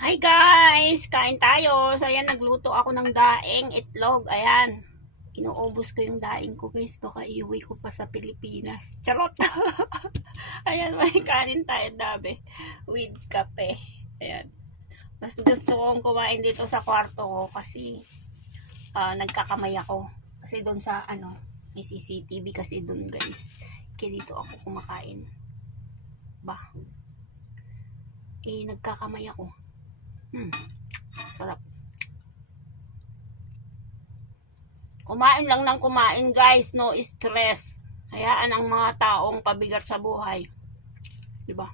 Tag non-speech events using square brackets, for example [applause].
Hi guys! Kain tayo. So ayan, nagluto ako ng daing itlog. Ayan. Inuubos ko yung daing ko guys. Baka iuwi ko pa sa Pilipinas. Charot! [laughs] ayan, may kanin tayo dabe. With kape. Ayan. Mas gusto kong kumain dito sa kwarto ko kasi ah, nagkakamay ako. Kasi doon sa ano, may CCTV kasi doon guys. Kaya dito ako kumakain. Ba? Eh, nagkakamay ako. Hmm. Sarap. Kumain lang ng kumain, guys. No stress. Hayaan ang mga taong pabigat sa buhay. Diba?